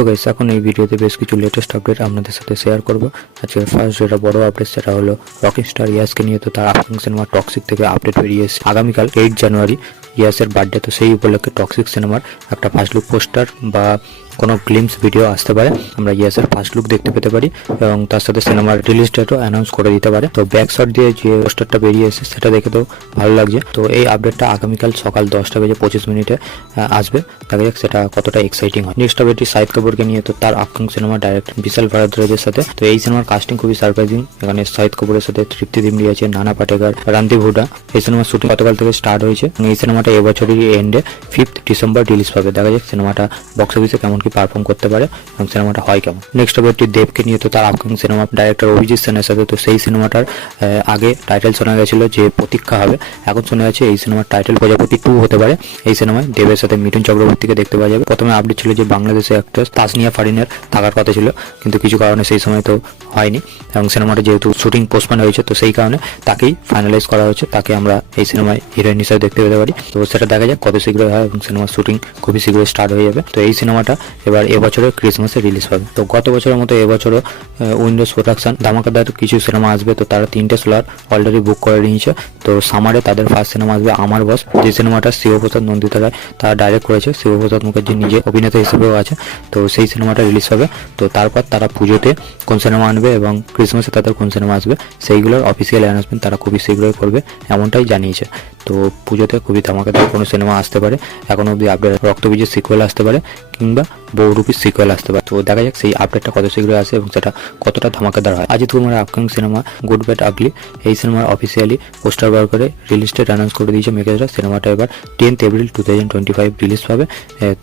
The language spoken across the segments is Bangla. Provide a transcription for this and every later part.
সো গাইস, এখন এই ভিডিওতে বেশ কিছু লেটেস্ট আপডেট আপনাদের সাথে শেয়ার করব। আজকের ফার্স্ট যেটা বড় আপডেট সেটা হলো রকিংস্টার ইয়াসকে নিয়ে। তো তার আপকামিং সিনেমা টক্সিক থেকে আপডেট বেরিয়ে এসেছে। আগামীকাল 8 জানুয়ারি ইয়াসের বার্থডে, তো সেই উপলক্ষে টক্সিক সিনেমার একটা ফার্স্ট লুক পোস্টার বা কোনো গ্লিমস ভিডিও আসতে পারে। আমরা ইয়াসের ফার্স্ট লুক দেখতে পেতে পারি এবং তার সাথে সিনেমার রিলিজ ডেটও অ্যানাউন্স করে দিতে পারে। তো ব্যাক শট দিয়ে যে পোস্টারটা বেরিয়ে এসেছে সেটা দেখে তো ভালো লাগছে। তো এই আপডেটটা আগামীকাল সকাল 10:25 আসবে। দেখা যাক সেটা কতটা এক্সাইটিং হয়। নেক্সট আপডেটটি শাহিদ কাপুরকে নিয়ে। তো তার আপকামিং সিনেমা ডাইরেক্টর বিশাল ভারদ্বাজের সাথে। তো এই সিনেমার কাস্টিং খুবই সারপ্রাইজিং। এখানে শাহিদ কাপুরের সাথে তৃপ্তি দিমরি আছে, নানা পাটেকর, রণদীপ হুডা। এই সিনেমার শুটিং গতকাল থেকে স্টার্ট হয়েছে এবং এই সিনেমাটা এবছরেরই এন্ডে 5 ডিসেম্বর রিলিজ পাবে। দেখা যাক সিনেমাটা বক্স অফিসে কেমন কি পারফর্ম করতে পারে এবং সিনেমাটা হয় কেমন। নেক্সট আপডেটটি দেবকে নিয়ে। তো তার আপকামিং সিনেমা ডাইরেক্টর অভিজিৎ সেনের সাথে। তো সেই সিনেমাটার আগে টাইটেল শোনা গেছিল যে প্রতীক্ষা হবে, এখন শোনা যাচ্ছে এই সিনেমার টাইটেল প্রজাপতি 2 হতে পারে। এই সিনেমায় দেবের সাথে মিঠুন চক্রবর্তীকে দেখতে পাওয়া যাবে। প্রথমে আপডেট ছিল যে বাংলাদেশের অ্যাক্ট্রেস তাসনিয়া ফারিনের থাকার কথা ছিল, কিন্তু কিছু কারণে সেই সময় তো হয়নি এবং সিনেমাটা যেহেতু শুটিং পোস্টপোন হয়েছে তো সেই কারণে তাকেই ফাইনালাইজ করা হয়েছে। তাকে আমরা এই সিনেমায় হিরোইন হিসেবে দেখতে পেতে পারি। তো সেটা দেখা যাক কত শীঘ্রই হয় এবং সিনেমার শুটিং খুবই শীঘ্রই স্টার্ট হয়ে যাবে। তো এই সিনেমাটা এবার এবছরের ক্রিসমাসে রিলিজ পাবে। তো গত বছরের মতো এবছরও উইন্ডোজ প্রোডাকশন ধামাকাদার কিছু সিনেমা আসবে। তো তারা 3টে স্লট অলরেডি বুক করে নিয়েছে। তো সামারে তাদের ফার্স্ট সিনেমা আসবে আমার বস, যে সিনেমাটা শিবপ্রসাদ নন্দিতা রায় তারা ডাইরেক্ট করেছে। শিবপ্রসাদ মুখার্জি নিজে অভিনেতা হিসেবেও আছে। তো সেই সিনেমাটা রিলিজ হবে। তো তারপর তারা পুজোতে কোন সিনেমা আনবে এবং ক্রিসমাসে তাদের কোন সিনেমা আসবে সেইগুলোর অফিসিয়াল অ্যানাউন্সমেন্ট তারা খুবই শীঘ্রই করবে, এমনটাই জানিয়েছে। তো পুজোতে খুবই ধামাকাদার কোনো সিনেমা আসতে পারে। এখন অবধি আপডেট রক্তবীজের সিকুয়েল আসতে পারে কিংবা বহুরূপী সিকুয়েল আসতে পারে। তো দেখা যাক সেই আপডেটটা কত শীঘ্রই আসে এবং সেটা কতটা ধামাকাদার হয়। অজিত কুমারের আপকামিং সিনেমা গুড ব্যাড আগলি, এই সিনেমার অফিসিয়ালি পোস্টার বার করে রিলিজ ডেট অ্যানাউন্স করে দিয়েছে মেকাররা। সিনেমাটা এবার 10 এপ্রিল 2025 রিলিজ পাবে।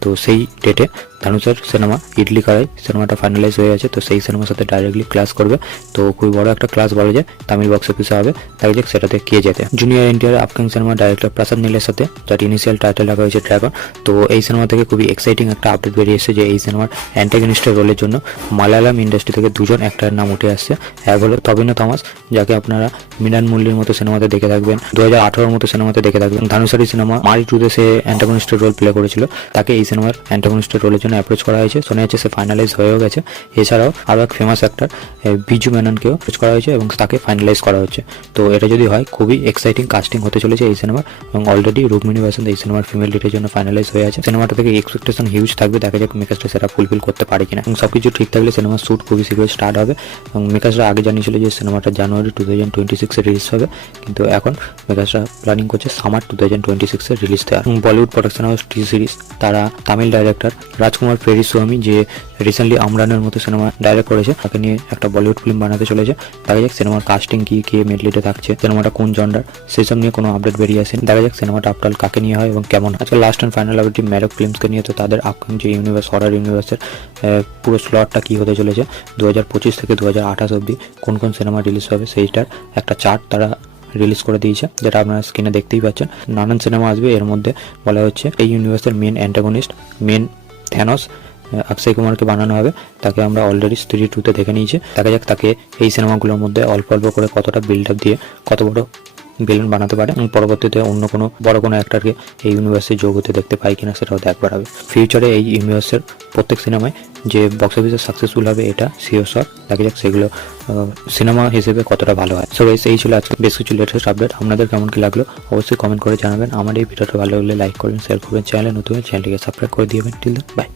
তো সেই ডেটে ধানুষের সিনেমা ইডলি করাই সিনেমাটা ফাইনালাইজ হয়ে আছে। তো সেই সিনেমার সাথে ডাইরেক্টলি ক্লাস করবে। তো খুবই বড় একটা ক্লাস বলা যায়, তামিল বক্স অফিসে হবে। দেখা যাক সেটাতে কে যেতে। Junior NTR upcoming cinema director Prasad নীলের সাথে, যার ইনিশিয়াল টাইটেল রাখা হয়েছে ড্রাগন। তো এই সিনেমা থেকে খুবই এক্সাইটিং একটা আপডেট বেরিয়ে এসেছে যে এই সিনেমার অ্যান্টাগনিস্টের রোলের জন্য মালায়ালাম ইন্ডাস্ট্রি থেকে 2জন অ্যাক্টরের নাম উঠে আসছে। এক হলো তবিনো থমাস, যাকে আপনারা মিনান মুল্লির মতো সিনেমাতে দেখে থাকবেন, 2018 মতো সিনেমাতে দেখে থাকবেন। ধানুষারি সিনেমা মারি 2-তে সে অ্যান্টাগনিস্টের রোল প্লে করেছিল। তাকে এই সিনেমার অ্যান্টাগনিস্টের রোলের জন্য অ্যাপ্রোচ করা হয়েছে। শোনা যাচ্ছে সে ফাইনালাইজ হয়েও গেছে। এছাড়াও আরও এক ফেমাস অ্যাক্টর বিজু মেননকেও অ্যাপ্রোচ করা হয়েছে এবং তাকে ফাইনালাইজ করা হচ্ছে। তো এটা যদি হয় খুবই এক্সাইটিং কাস্টিং হতে চলেছে এই সিনেমার এবং অলরেডি রুক্মিণী বাসন্ত এই সিনেমার ফিমেল লিডের জন্য ফাইনালাইজ হয়ে আছে। সিনেমাটা থেকে এক্সপেকটেশন হিউজ থাকবে। দেখা যাক মেকার্সরা সেটা ফুলফিল করতে পারে কিনা এবং সবকিছু ঠিক থাকলে সিনেমার শ্যুট খুবই শীঘ্রই স্টার্ট হবে এবং মেকার্সরা আগে জানিয়েছিল যে সিনেমাটা জানুয়ারি 2026 রিলিজ হবে, কিন্তু এখন মেকার্সরা প্ল্যানিং করছে সামার 2026 রিলিজ দেওয়ার। বলিউড প্রোডাকশন হাউস টি সিরিজ তারা তামিল ডাইরেক্টর রাজকুমার পেরিস্বামী, যে রিসেন্টলি আমরানের মতো সিনেমা ডাইরেক্ট করেছে, তাকে নিয়ে একটা বলিউড ফিল্ম বানাতে চলেছে। দেখা যাক সিনেমার কাস্টিং কি, কে মেড লিডে থাকছে, সিনেমাটা কোন জনরার, সেসব নিয়ে কোনো আপডেট বেরিয়ে আসেনি। দেখা যাক সিনেমাটা আফটার কাকে নিয়ে হয় এবং কেমন। আজকে লাস্ট অ্যান্ড ফাইনাল আপডেট ম্যারক ফিল্মসকে নিয়ে। তো তাদের আপকামিং যে ইউনিভার্স, হরর ইউনিভার্সের পুরো স্লটটা কি হতে চলেছে 2025 থেকে 2028 অবধি কোন কোন সিনেমা রিলিজ হবে সেইটার একটা চার্ট তারা রিলিজ করে দিয়েছে, যেটা আপনারা স্ক্রিনে দেখতেই পাচ্ছেন। নানান সিনেমা আসবে। এর মধ্যে বলা হচ্ছে এই ইউনিভার্সের মেন অ্যান্টাগনিস্ট, মেন থ্যানোস অক্ষয় কুমারকে বানানো হবে। তাকে আমরা অলরেডি স্ত্রী 2-তে দেখে নিয়েছি। দেখা যাক তাকে এই সিনেমাগুলোর মধ্যে অল্প অল্প করে কতটা বিল্ড আপ দিয়ে কত বড় ভিলেন বানাতে পারে এবং পরবর্তীতে অন্য কোনো বড় কোনো অ্যাক্টরকে এই ইউনিভার্সে যোগ হতে দেখতে পাই কিনা সেটাও দেখবার হবে। ফিউচারে এই ইউনিভার্সের প্রত্যেক সিনেমায় যে বক্স অফিসে সাকসেসফুল হবে এটা শিওর শট। দেখা যাক সেগুলো সিনেমা হিসেবে কতটা ভালো হয়। সো গাইস, এই ছিল আজকে বেশ কিছু লেটেস্ট আপডেট। আপনাদের কেমন কি লাগলো অবশ্যই কমেন্ট করে জানাবেন। আমার এই ভিডিওটা ভালো লাগলে লাইক করবেন, শেয়ার করবেন, চ্যানেলে নতুন চ্যানেলটিকে সাবস্ক্রাইব করে দিবেন। Till then by.